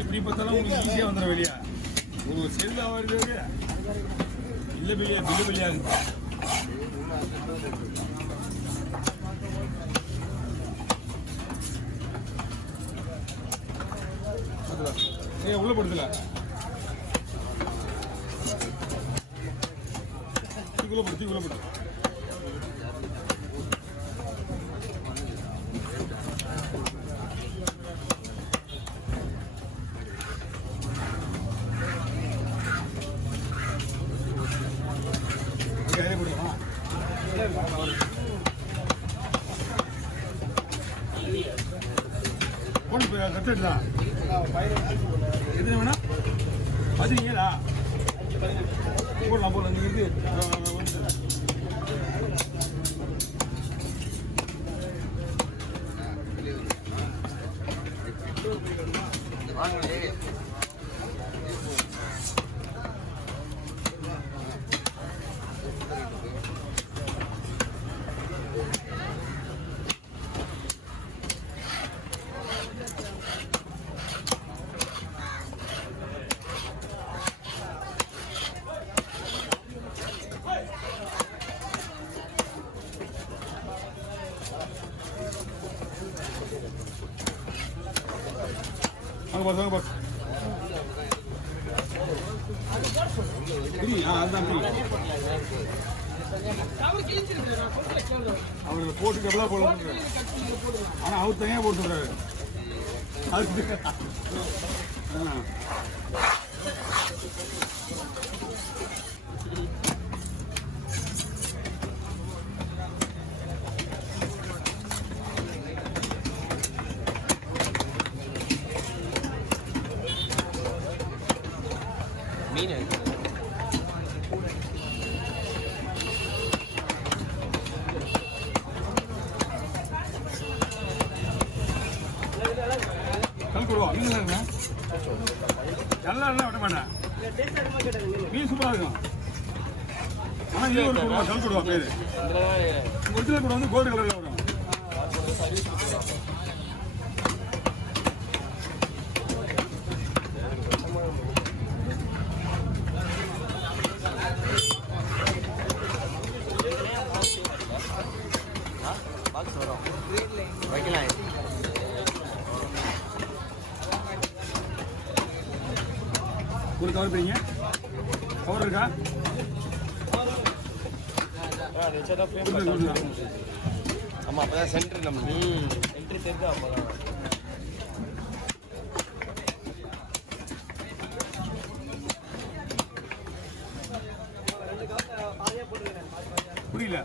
எப்படி பார்த்தாலும் உங்களுக்கு ஈஸியாக வந்துடும் வெளியே ஒரு செல்லு வருது இல்லை பில்லு இருக்குது உள்ள படுத்தல தீக்குள்ள படு கட்டுடா எத்தனை வேணா 17 போடலாம் போடலாம் நீங்கள் இது வாங்க பாஸ் அவருக்கு போட்டு கடலா போட ஆனா அவர் தனியா போட்டுறாரு மீன் கல்குடுவா மீன் நல்லா விட மாட்டேன் மீன் சூப்பராக இருக்கும் ஆனால் இது ஒரு குடுவா கல்குடுவா பேர் ஒரிஜினல் கூட வந்து கோல்டு கலரில் வரும் வைக்கலாம் ஒரு கவர் போய்ங்க கவர் இருக்கா ஆமாம் அப்போ தான் சென்ட்ரு நம்ம சென்ட்ரு தெரிஞ்சா அப்போ தான் புரியல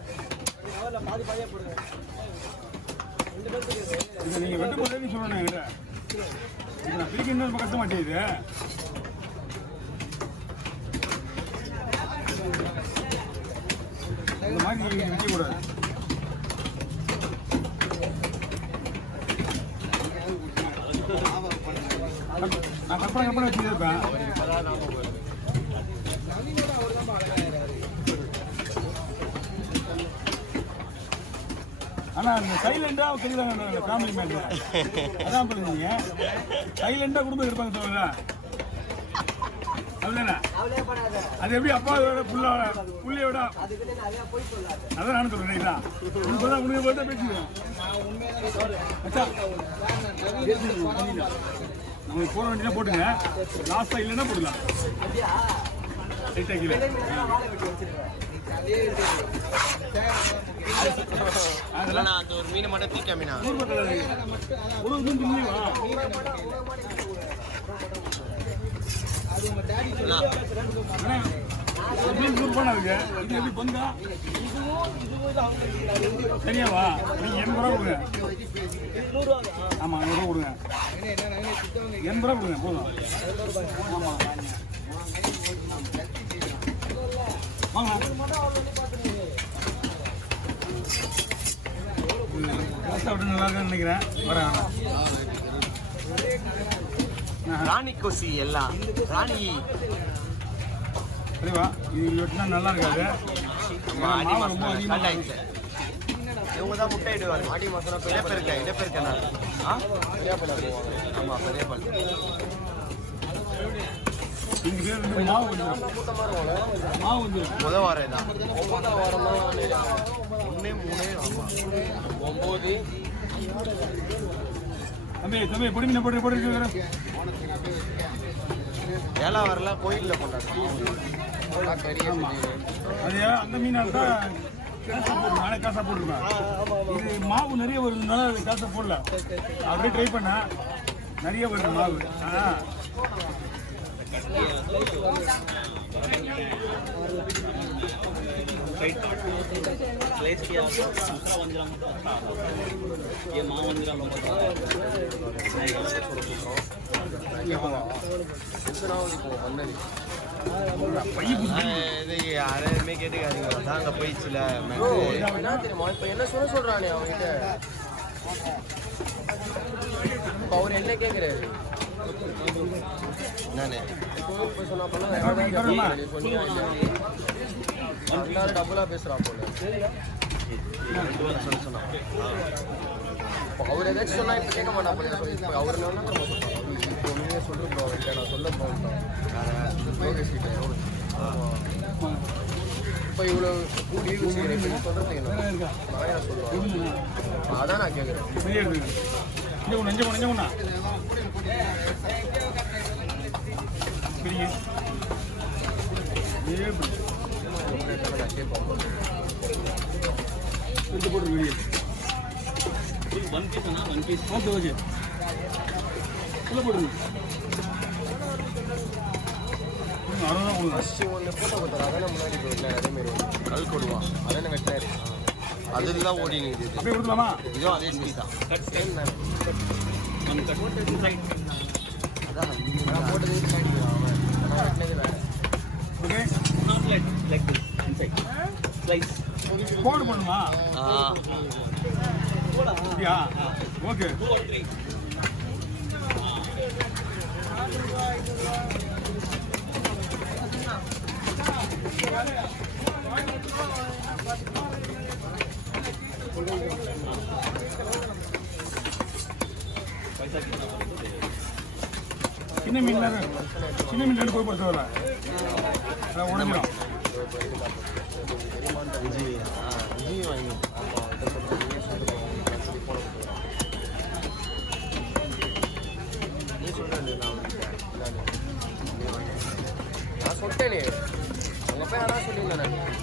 இதை நீங்கள் வெட்டு போதேன்னு சொல்லணும் என்கிட்ட இது நான் பிரிக்க இன்னும் கஷ்ட மாட்டேன் இது இந்த மாதிரி நீங்கள் வைக்கக்கூடாது நான் கற்பனை வச்சுருப்பேன் ஆனால் அந்த சைலண்டாக தெரியுதாங்க ஃபேமிலி மேட்ரு அதான் பண்ணுறீங்க சைலண்டாக குடும்பம் இருப்பாங்க சொல்லுங்க அதுதானே அது எப்படி அப்பாவோட புள்ளையோட அதான் நானும் சொல்கிறேன் தான் இப்போதான் முடிஞ்ச போது தான் பேசிடுவோம் நம்மளுக்கு போட வேண்டியதான் போட்டுங்க லாஸ்ட்டாக இல்லைன்னா போடலாம் ரைட்டாக கீழே அதெல்லாம் அந்த ஒரு மீனை மட்டும் தீக்கா மீனா ஒரு மீன் இல்லையா சரியாவா நீங்க 80 ரூபா கொடுங்க ஆமா 100 ரூபா கொடுங்க 80 ரூபா கொடுங்க போதும் வாங்க சாப்பிட்டு நல்லா இருக்குன்னு நினைக்கிறேன். வரேன். ராணி கொசி எல்லாம் ராணி சரிவா இது வெட்டினா நல்லா இருக்காது. ஆடி மாசம் இவங்க தான் முட்டை இடுவாங்க. ஆடி மாசம் இடப்பெருக்க நாள். ஆமாம் பெரிய பால். இங்கே பேர் வந்து மாவு வந்துடும். மாவு வந்துடும். முதல் வாரம் தான் 9ஆம் வாரமா 1 3 ஆமாம் 9 தம்பி பொடிமீனை போட்டு 7ஆம் வாரம்லாம் கோயிலில் கொண்டாடுறோம். அது அந்த மீனால தான் காசா போட்டு நானே காசா போட்டுருப்பேன். இது மாவு நிறைய வருதுனால அது காசை போடல. அப்படியே ட்ரை பண்ணேன். நிறைய வருது மாவு. யாருமே கேட்டுக்காதீங்க. அதாங்க போயிடுச்சுல. என்ன தெரியுமா இப்போ என்ன சொல்றானே அவங்ககிட்ட. அவர் என்ன கேட்குறாரு என்னன்னு சொன்னா டபுளா பேசுறான் போல. சொன்னா அவர் ஏதாச்சும் சொன்னா இப்போ கேட்க மாட்டான் போல. இப்போ அவர் என்ன நம்ம சொல்றோம். இப்போ நீங்க சொல்றோம் அவர்கிட்ட நான் சொல்ல போகிறோம். இப்போ இவ்வளோ சொல்றது என்ன நாயா சொல்லுவேன். அதான் நான் கேட்குறேன். போட்டோ கொடுத்தாரு. அதான முன்னாடி வெட்டினார். அதேமாரி கல் கொடுவான். அதானே வெட்டினாரு. அதுதான் ஓடி நிற்குது. இதுவும் அதே சைஸ் தான். அதான் நான் போட்டது வெட்டினது வேறு. கோடு பண்ணுமா? ஓகே சின்ன மீன் போய் பார்த்து வர உடஞ்சிடும். நான் சொல்லிட்டேனே அங்கே போய் அதான் சொல்லியிருந்தேன் நான்.